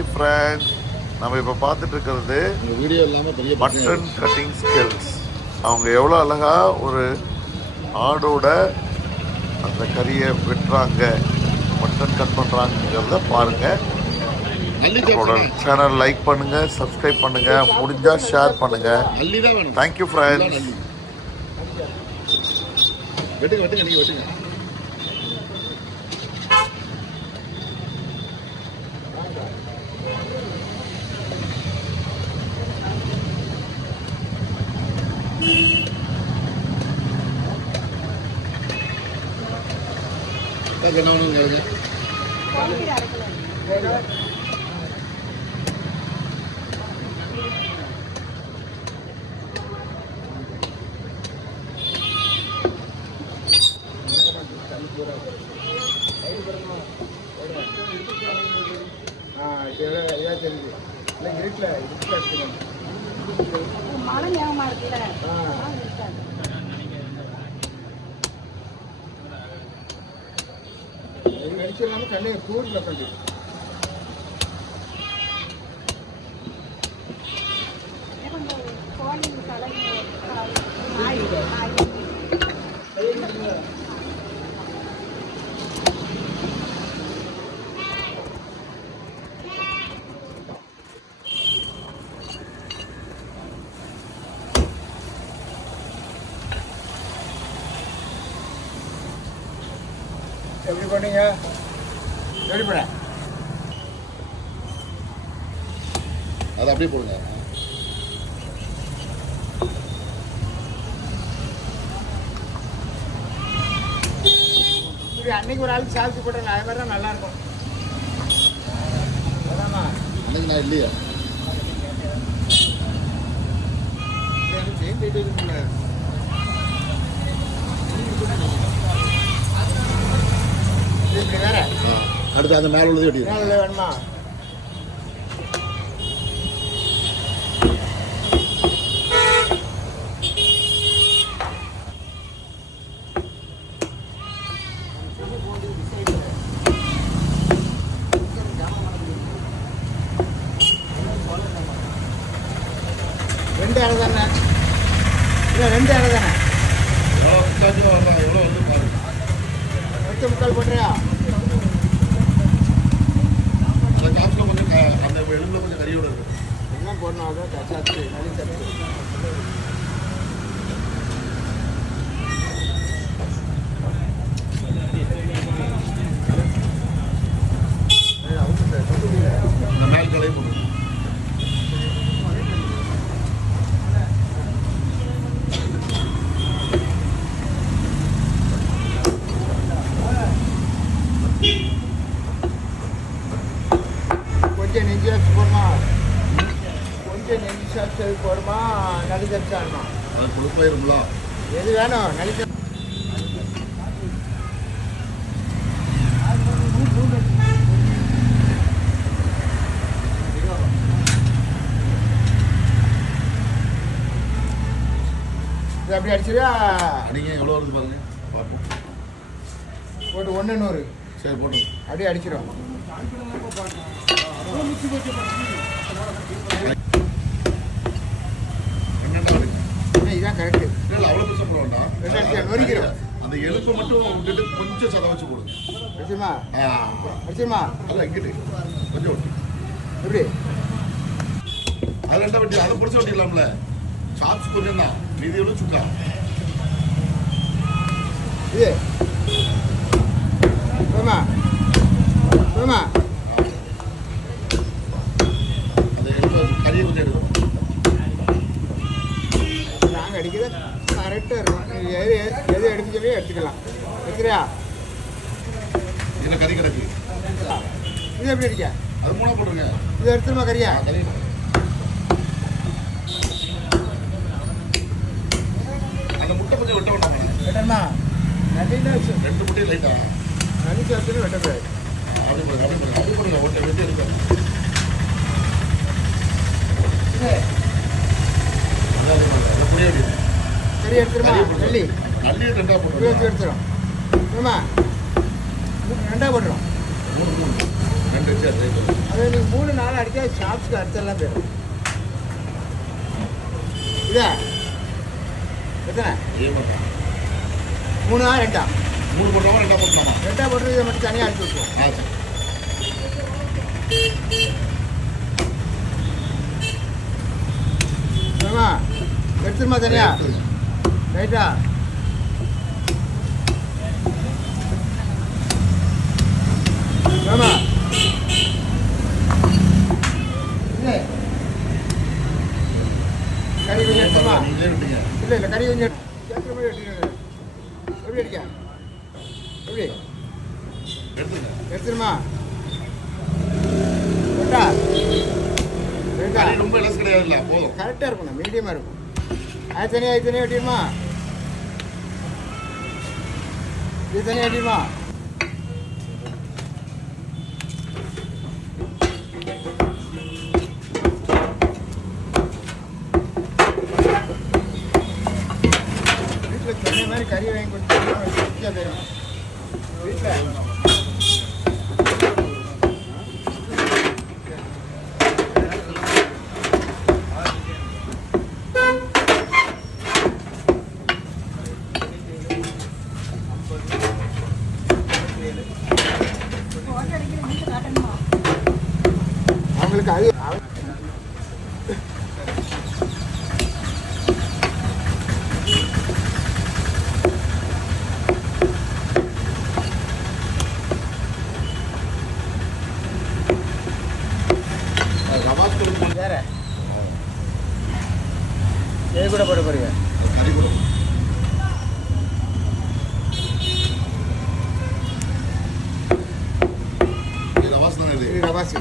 Hi friends, நம்ம இப்போ பார்த்துட்டு இருக்கிறது வீடியோ இல்லாமல் பெரிய மட்டன் கட்டிங் ஸ்கில்ஸ். அவங்க எவ்வளோ அழகாக ஒரு ஆடோட அந்த கறியை வெட்டுறாங்க, மட்டன் கட் பண்ணுறாங்கிறத பாருங்கள். நம்மளோட சேனல் லைக் பண்ணுங்கள், சப்ஸ்கிரைப் பண்ணுங்கள், முடிஞ்சால் ஷேர் பண்ணுங்கள். Thank you friends. வெட்டுங்க வெட்டுங்க நீங்கள் வெட்டுங்க. என்ன ஒன்று கேளுங்க. மழை ஞாபகமா இருக்குல்ல, அடிச்சிடலாம கண்ணையை கூறில் பண்ணி எப்படி பண்ணீங்க? எப்படி பண்ண? அதை அப்படியே போடுங்க. இப்படி அன்னைக்கு ஒரு ஆளுக்கு சாப்பிட்டு போட்டேன், அது மாதிரி தான் நல்லா இருக்கும். அதாம்மா அன்னைக்கு நான் இல்லையா சேர்ந்து இருக்குல்ல. இப்படி வேற அடுத்து அந்த மேலே உள்ளது வெட்டி நல்ல வேணுமா? ரெண்டு இடம் தானே? இல்லை ரெண்டு இடம் தானே? எவ்வளோ வந்து பாருங்க. 8 போட்டுறியா? அந்த காற்றில் கொஞ்சம் அந்த எலும்பில் கொஞ்சம் கறியோட இருக்கு. என்ன போடணும்? அதான் சத்து நலி சத்து. அந்த மேல் கலையை போடுங்க. கொஞ்சம் நெஞ்சு வச்சு போடுமா? கொஞ்சம் நெஞ்சு சாப்பிட்டு போடுமா? நலி சத்தாடுமா? அது கொழுப்பாயிருங்களா? எது வேணும்? நலி சத்து. இது அப்படி அடிச்சிருவா? அடிங்க. எவ்வளோ வருது பாருங்க, பார்ப்போம். போட்டு 100 சரி போட்டு அப்படியே அடிச்சிடும். ரெண்டாண்டா அடிங்க. இதுதான் கரெக்டு. இல்லை அவ்வளோ பெருசாக போட வேண்டாம். ரெண்டு அடிச்சு நொறுக்கிறோம். அந்த எலுப்பை மட்டும் விட்டுட்டு கொஞ்சம் சதை வச்சு போடுங்க. அடிச்சுமா? அடிச்சுமா? அதான் இங்கிட்டு கொஞ்சம் ஒட்டி எப்படி? அது ரெண்டா வெட்டி அதை பொடிச்சு வெட்டிடலாம்ல. சாப்ஸ் கொஞ்சம் தான், மீதி எவ்வளோ சுக்கா. இது போமா போமா. அந்த எலும்பை கறியை கொஞ்சம் எடுக்கணும். நாங்கள் அடிக்கிறது கரெக்டாக இருக்கும். நீ எது எது எடுக்க சொல்லி எடுத்துக்கலாம். எடுக்கிறியா? என்ன கறி கிடக்கு. இது எப்படி அடிக்க? அது மூணா போட்டுருங்க. இது எடுத்துருமா கறியா? கறி அந்த முட்டை கொஞ்சம் வெட்ட வேண்டாம். வெட்டணுமா? நன்றின்னு வச்சு 2 முட்டையும் லைட்டா நன்றி சேர்த்துன்னு வெட்டக்கூடாது. அப்படி போடுங்க, அப்படி போடுங்க, அப்படி போடுங்க. ஒட்டை வெட்டி இருக்காது. அதான் புரிய வேண்டியது. கறி எடுத்துருமா? நெல்லி நல்லியை 2ஆ வச்சு போட்டுருங்க. எடுத்துரும். ஆமா 2ஆ போட்டுரும். 3 3 ரெண்டு வச்சு ட்ரை பண்ணுங்க. அது நீங்கள் 3-4 அடிச்சா ஷாப்ஸ்க்கு அடுத்தெல்லாம் போயிடும். இதா எத்தனை? ஏமாத்தான் 3-ஆ 2-ஆ? 3 போட்டோமா 2 போட்டோமா? 2-ஆ போட்டு இதை மட்டும் தனியாக அடிச்சு விட்டுருவோம். ஆ சரி. ஆமா எடுத்துருமா தனியா? எடுத்துருங்க. ரைட்டா? ஆமா இல்லை கறி கொஞ்சம் எடுத்துமா? நீங்களே விட்டீங்க. இல்லை இல்லை கறி கொஞ்சம் கேட்குற மாதிரி எடுத்துக்கோங்க. எப்படி அடிக்க? எப்படி எடுத்துங்க. எடுத்துருமா? ரைட்டா? ரைட்டா? கறி ரொம்ப இலசு கிடையாது இல்ல, போதும். கரெக்டாக இருக்கணும், மீடியமாக இருக்கும். அது தனியாக இது தனியாக வெட்டிடுமா? இது தனியாக வெட்டிடுமா? வீட்டில் சொன்ன மாதிரி கறி வாங்கி கொடுத்து திருப்தியாக போயிடும். வீட்டில் அவங்களுக்கு அது ரவாஸ் கொடுத்து வேற எது கூட போட போறீங்க? கறி கூட இது ரவாஸ் தானே இது? இது ரவாசி